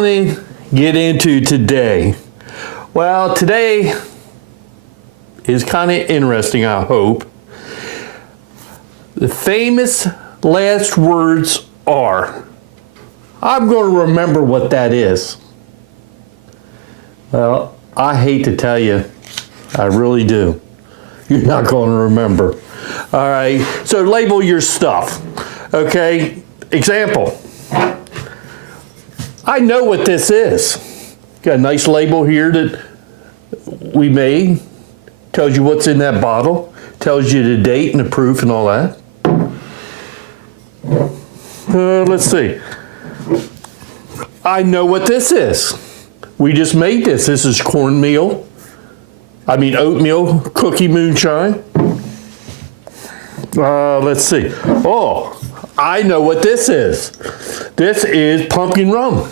want to get into today? Well, today is kind of interesting, I hope. The famous last words are, I'm going to remember what that is. Well, I hate to tell you, I really do. You're not going to remember. All right, so label your stuff. Okay, example. I know what this is. Got a nice label here that we made. Tells you what's in that bottle. Tells you the date and the proof and all that. Let's see. I know what this is. We just made this. This is oatmeal cookie moonshine. Let's see. Oh, I know what this is. This is pumpkin rum.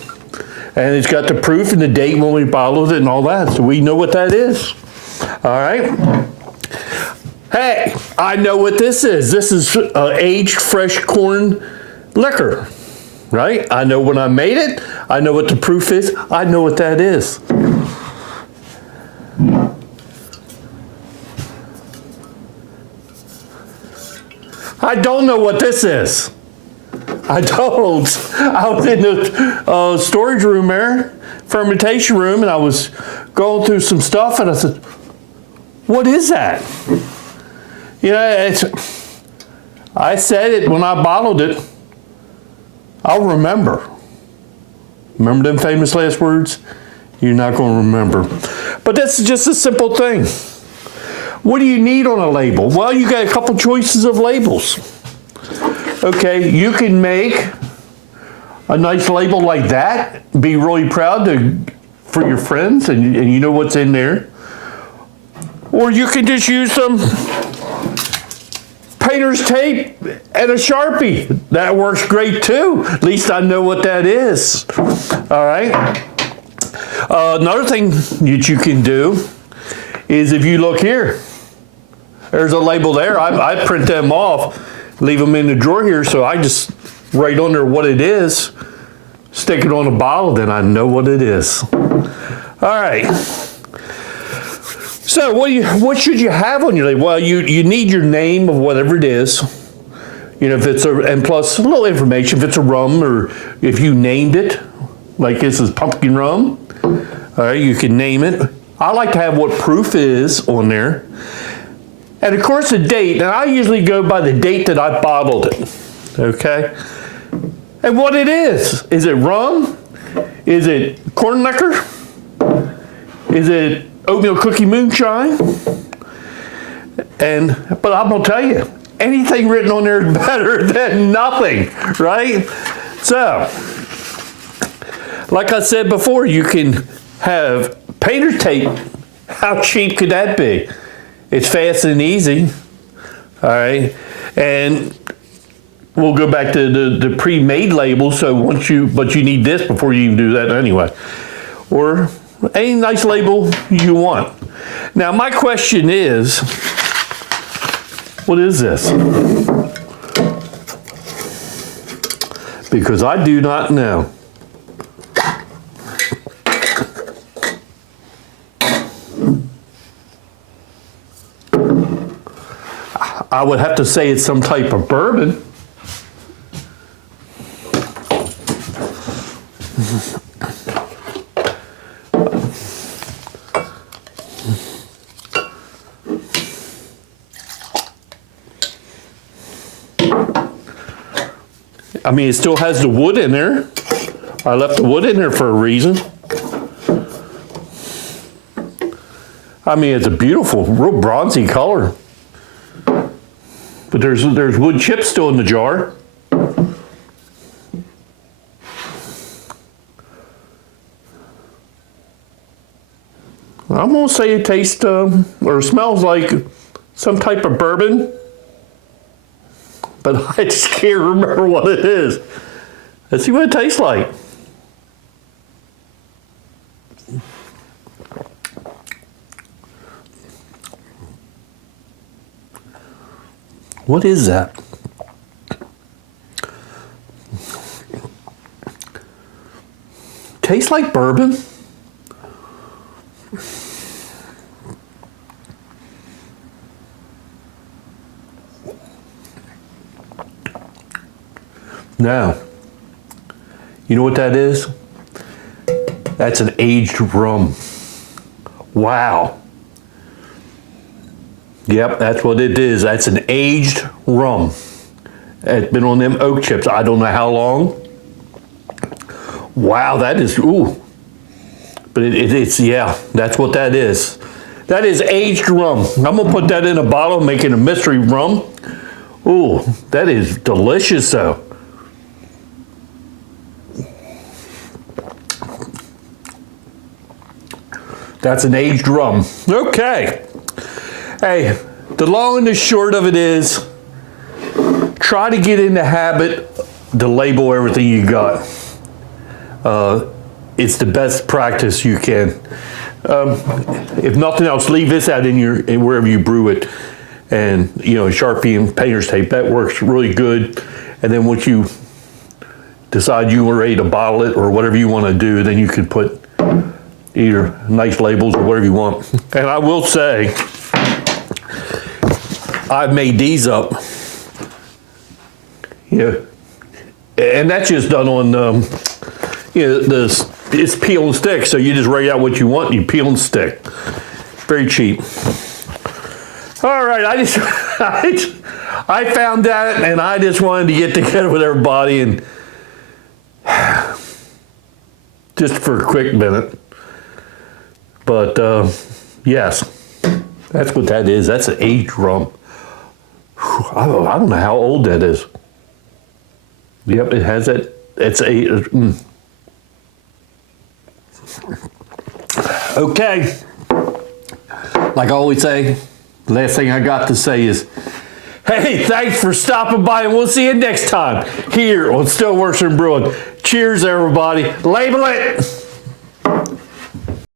And it's got the proof and the date when we bottled it and all that. So we know what that is. All right. Hey, I know what this is. This is aged fresh corn liquor. Right? I know when I made it. I know what the proof is. I know what that is. I don't know what this is. I don't. I was in the storage room there, fermentation room, and I was going through some stuff, and I said, what is that? You know, I said it when I bottled it. I'll remember. Remember them famous last words? You're not going to remember. But this is just a simple thing. What do you need on a label? Well, you got a couple choices of labels. Okay, you can make a nice label like that, be really proud for your friends, and you know what's in there. Or you can just use some painter's tape and a Sharpie. That works great too. At least I know what that is. All right. Another thing that you can do is if you look here, there's a label there. I print them off, leave them in the drawer here, so I just write on there what it is, stick it on a bottle, then I know what it is. All right. So what should you have on your label? Well, you need your name of whatever it is. You know, if it's and plus a little information, if it's a rum or if you named it, like this is pumpkin rum. All right, you can name it. I like to have what proof is on there. And of course the date, and I usually go by the date that I bottled it, okay? And what it is. Is it rum? Is it corn liquor? Is it oatmeal cookie moonshine? But I'm gonna tell you, anything written on there is better than nothing, right? So, like I said before, you can have painter's tape. How cheap could that be? It's fast and easy, all right? And we'll go back to the pre-made label, so but you need this before you even do that anyway. Or any nice label you want. Now my question is, what is this? Because I do not know. I would have to say it's some type of bourbon. I mean, it still has the wood in there. I left the wood in there for a reason. I mean, it's a beautiful, real bronzy color. But there's wood chips still in the jar. I'm gonna say it tastes or smells like some type of bourbon, but I just can't remember what it is. Let's see what it tastes like. What is that? tastes like bourbon. Now, you know what that is? That's an aged rum. Wow. Yep, that's what it is. That's an aged rum. It's been on them oak chips. I don't know how long. Wow, that is, ooh. But it's, yeah, that's what that is. That is aged rum. I'm gonna put that in a bottle, making a mystery rum. Ooh, that is delicious though. That's an aged rum. Okay. Hey, the long and the short of it is, try to get in the habit to label everything you got. It's the best practice you can. If nothing else, leave this out in wherever you brew it, and Sharpie and painter's tape, that works really good. And then once you decide you are ready to bottle it or whatever you want to do, then you can put either nice labels or whatever you want. And I will say, I've made these up. Yeah, and that's just done on it's peel and stick. So you just write out what you want and you peel and stick. Very cheap. All right, I found that and I just wanted to get together with everybody and just for a quick minute. But yes, that's what that is. That's an aged rum. I don't know how old that is. Yep, it has that. It's Okay. Like I always say, the last thing I got to say is, hey, thanks for stopping by, and we'll see you next time here on Stillworks and Brewing. Cheers, everybody. Label it.